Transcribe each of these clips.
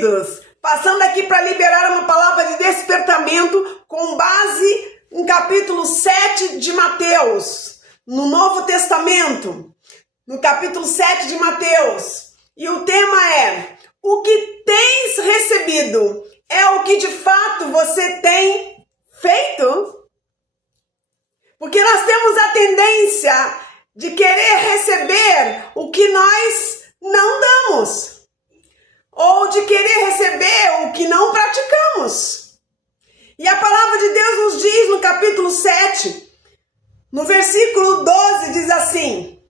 queridos, passando aqui para liberar uma palavra de despertamento com base em capítulo 7 de Mateus, no Novo Testamento, no capítulo 7 de Mateus. E o tema é: o que tens recebido é o que de fato você tem feito? Porque nós temos a tendência de querer receber o que nós não damos, ou de querer receber o que não praticamos. E a palavra de Deus nos diz no capítulo 7, no versículo 12, diz assim: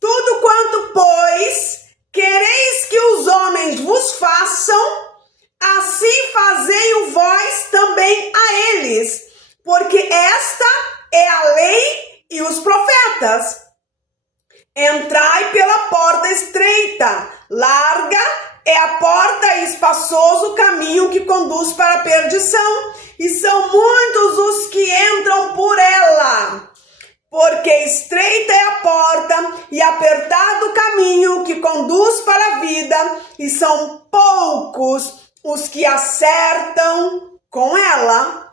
tudo quanto, pois, quereis que os homens vos façam, assim fazei-o vós também a eles, porque esta é a lei e os profetas. Entrai pela porta estreita, larga é a porta e espaçoso o caminho que conduz para a perdição, e são muitos os que entram por ela. Porque estreita é a porta e apertado o caminho que conduz para a vida, e são poucos os que acertam com ela.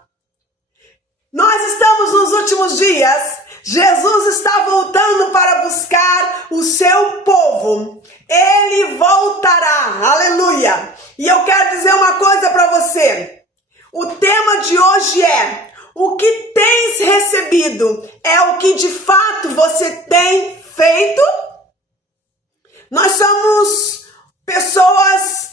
Nós estamos nos últimos dias. Jesus está voltando para buscar o seu povo. Ele voltará, aleluia. E eu quero dizer uma coisa para você. O tema de hoje é: o que tens recebido é o que de fato você tem feito? Nós somos pessoas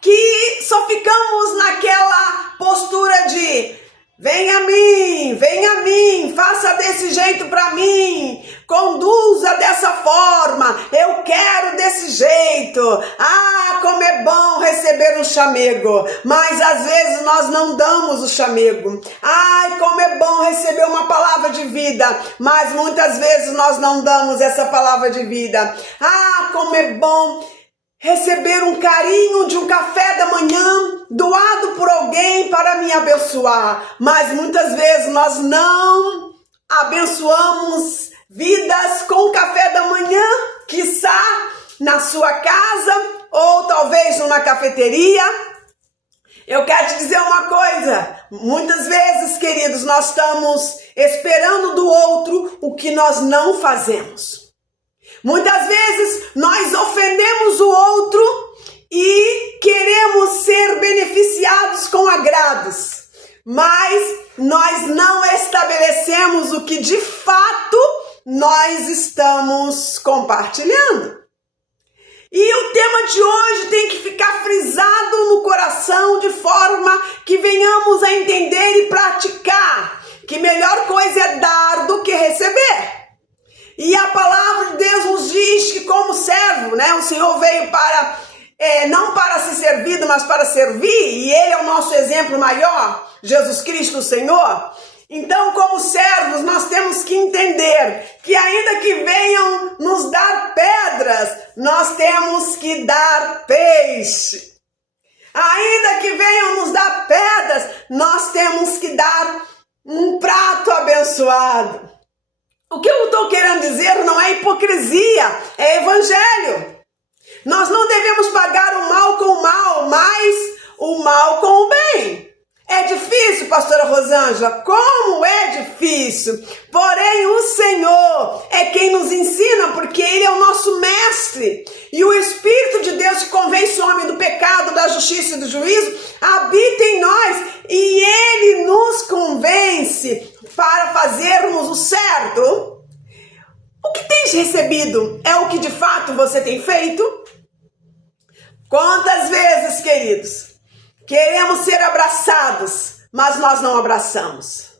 que só ficamos naquela postura de vem a mim, faça desse jeito para mim, conduza dessa forma, eu quero desse jeito. Ah, como é bom receber um chamego, mas às vezes nós não damos o chamego. Ai, como é bom receber uma palavra de vida, mas muitas vezes nós não damos essa palavra de vida. Ah, como é bom receber um carinho de um café da manhã doado por alguém para me abençoar, mas muitas vezes nós não abençoamos vidas com café da manhã, quiçá na sua casa ou talvez numa cafeteria. Eu quero te dizer uma coisa: muitas vezes, queridos, nós estamos esperando do outro o que nós não fazemos. Muitas vezes nós ofendemos o outro e queremos ser beneficiados com agrados, mas nós não estabelecemos o que de fato nós estamos compartilhando. E o tema de hoje tem que ficar frisado no coração de forma que venhamos a entender e praticar que melhor coisa é dar do que receber. E a palavra de Deus nos diz que como servo, o Senhor veio para, não para ser servido, mas para servir, e Ele é o nosso exemplo maior, Jesus Cristo o Senhor. Então, como servos, nós temos que entender que ainda que venham nos dar pedras, nós temos que dar peixe. Ainda que venham nos dar pedras, nós temos que dar um prato abençoado. O que eu estou querendo dizer não é hipocrisia, é evangelho. Nós não devemos pagar o mal com o mal, mas o mal com o bem. É difícil, pastora Rosângela? Como é difícil? Porém, o Senhor é quem nos ensina, porque Ele é o nosso mestre. E o Espírito de Deus que convence o homem do pecado, da justiça e do juízo, habita em nós. E Ele nos convence para fazermos o certo. O que tens recebido é o que de fato você tem feito? Quantas vezes, queridos, queremos ser abraçados, mas nós não abraçamos?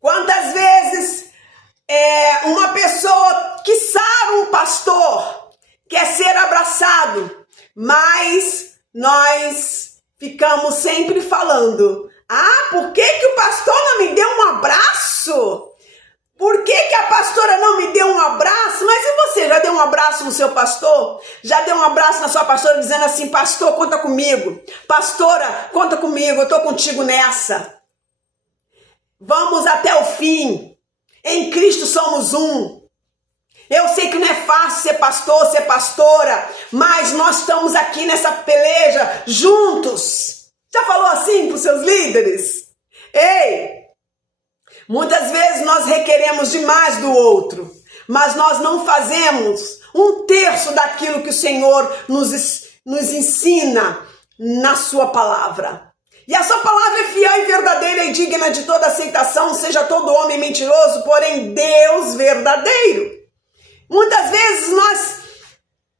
Quantas vezes uma pessoa, quiçá um pastor, quer ser abraçado, mas nós ficamos sempre falando: ah, por que o pastor não me deu um abraço? Por que a pastora não me deu um abraço? Mas e você, já deu um abraço no seu pastor? Já deu um abraço na sua pastora dizendo assim: pastor, conta comigo. Pastora, conta comigo, eu estou contigo nessa. Vamos até o fim. Em Cristo somos um. Eu sei que não é fácil ser pastor, ser pastora, mas nós estamos aqui nessa peleja juntos. Já falou assim para os seus líderes? Ei, muitas vezes nós requeremos demais do outro, mas nós não fazemos 1/3 daquilo que o Senhor nos ensina na sua palavra. E a sua palavra é fiel e verdadeira e digna de toda aceitação, seja todo homem mentiroso, porém Deus verdadeiro. Muitas vezes nós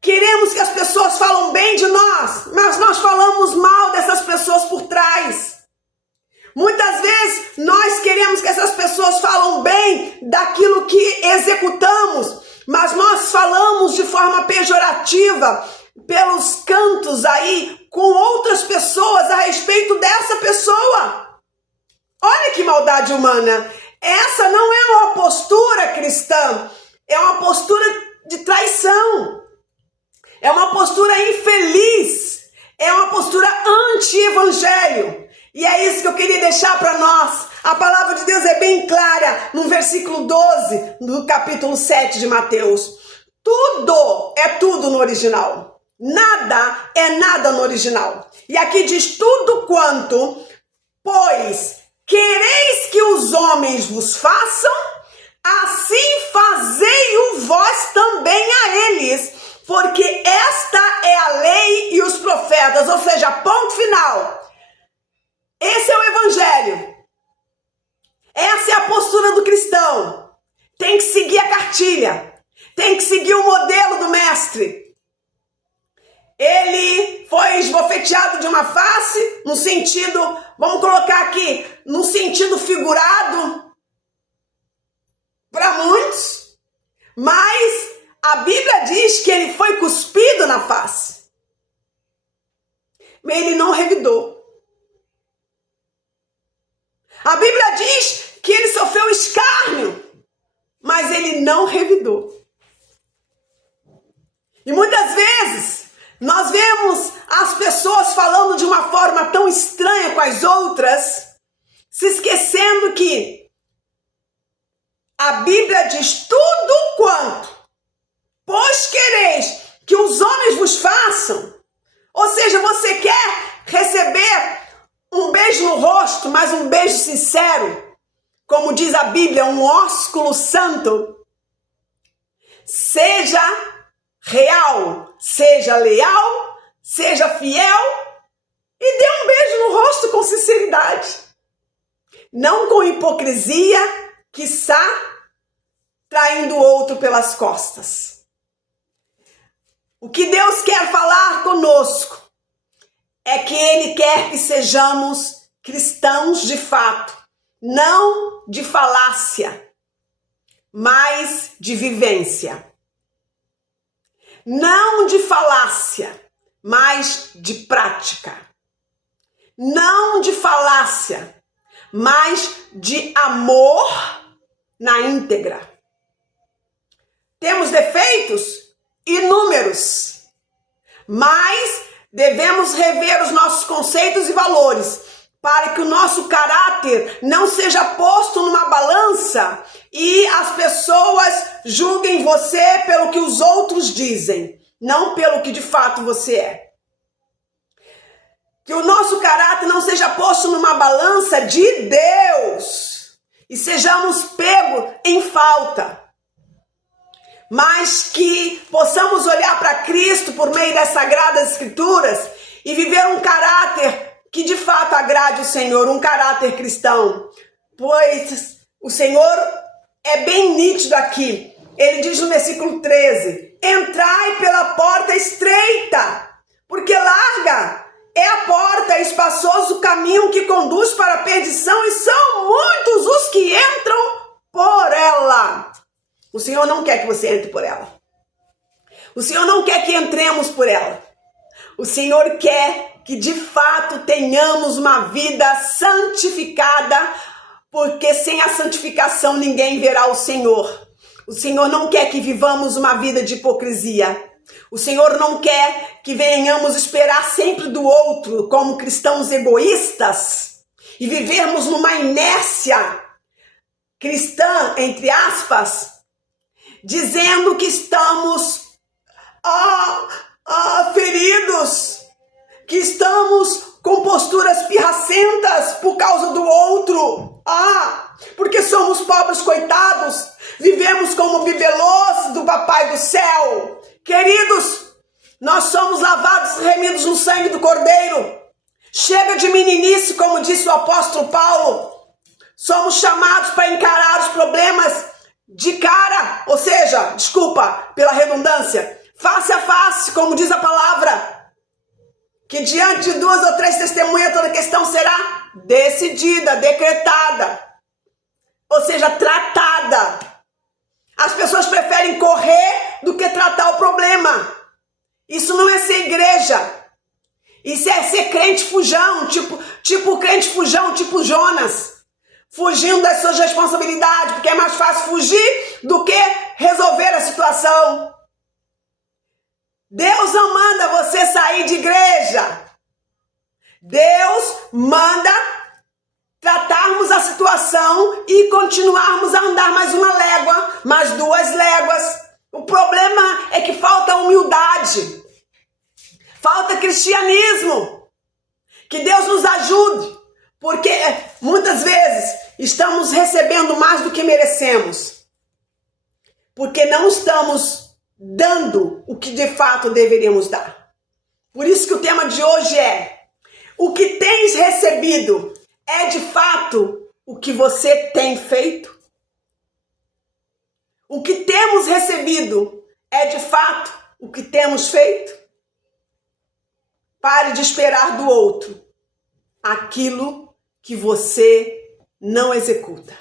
queremos que as pessoas falem bem de nós, mas nós falamos mal dessas pessoas por trás. Muitas vezes nós queremos que essas pessoas falem bem daquilo que executamos, mas nós falamos de forma pejorativa pelos cantos aí com outras pessoas a respeito dessa pessoa. Olha que maldade humana. Essa não é uma postura cristã, é uma postura de traição. É uma postura infeliz, é uma postura anti-evangelho. E é isso que eu queria deixar para nós. A palavra de Deus é bem clara no versículo 12 do capítulo 7 de Mateus. Tudo é tudo no original. Nada é nada no original. E aqui diz tudo quanto, pois quereis que os homens vos façam, assim fazei-o vós também a eles, porque esta é a lei e os profetas, ou seja, ponto final. Esse é o evangelho. Essa é a postura do cristão. Tem que seguir a cartilha. Tem que seguir o modelo do mestre. Ele foi esbofeteado de uma face, no sentido, vamos colocar aqui, no sentido figurado, para muitos, mas a Bíblia diz que ele foi cuspido na face. Mas ele não revidou. A Bíblia diz que ele sofreu escárnio, mas ele não revidou. E muitas vezes nós vemos as pessoas falando de uma forma tão estranha com as outras, se esquecendo que a Bíblia diz tudo quanto, pois quereis que os homens vos façam. Ou seja, você quer receber um beijo no rosto, mas um beijo sincero, como diz a Bíblia, um ósculo santo. Seja real, seja leal, seja fiel e dê um beijo no rosto com sinceridade. Não com hipocrisia, quiçá traindo o outro pelas costas. O que Deus quer falar conosco é que Ele quer que sejamos cristãos de fato, não de falácia, mas de vivência. Não de falácia, mas de prática. Não de falácia, mas de amor na íntegra. Temos defeitos? Inúmeros. Mas devemos rever os nossos conceitos e valores para que o nosso caráter não seja posto numa balança e as pessoas julguem você pelo que os outros dizem, não pelo que de fato você é. Que o nosso caráter não seja posto numa balança de Deus e sejamos pegos em falta, mas que possamos olhar para Cristo por meio das Sagradas Escrituras e viver um caráter que de fato agrade o Senhor, um caráter cristão. Pois o Senhor é bem nítido aqui. Ele diz no versículo 13, entrai pela porta estreita, porque larga é a porta, espaçoso o caminho que conduz para a perdição, e são muitos os que entram por ela. O Senhor não quer que você entre por ela. O Senhor não quer que entremos por ela. O Senhor quer que de fato tenhamos uma vida santificada, porque sem a santificação ninguém verá o Senhor. O Senhor não quer que vivamos uma vida de hipocrisia. O Senhor não quer que venhamos esperar sempre do outro como cristãos egoístas e vivermos numa inércia cristã, entre aspas, dizendo que estamos feridos, que estamos com posturas pirracentas por causa do outro. Porque somos pobres coitados, vivemos como bibelôs do Papai do Céu. Queridos, nós somos lavados e remidos no sangue do Cordeiro. Chega de meninice, como disse o apóstolo Paulo. Somos chamados para encarar os problemas de cara, ou seja, desculpa pela redundância, face a face, como diz a palavra. Que diante de 2 ou 3 testemunhas toda questão será decidida, decretada, ou seja, tratada. As pessoas preferem correr do que tratar o problema. Isso não é ser igreja. Isso é ser crente fujão, tipo crente fujão, tipo Jonas. Fugindo das suas responsabilidades, porque é mais fácil fugir do que resolver a situação. Deus não manda você sair de igreja. Deus manda tratarmos a situação e continuarmos a andar mais uma légua, mais 2 léguas. O problema é que falta humildade, falta cristianismo. Que Deus nos ajude, porque muitas vezes estamos recebendo mais do que merecemos, porque não estamos dando o que de fato deveríamos dar. Por isso que o tema de hoje é: o que tens recebido é de fato o que você tem feito? O que temos recebido é de fato o que temos feito? Pare de esperar do outro aquilo que você não executa.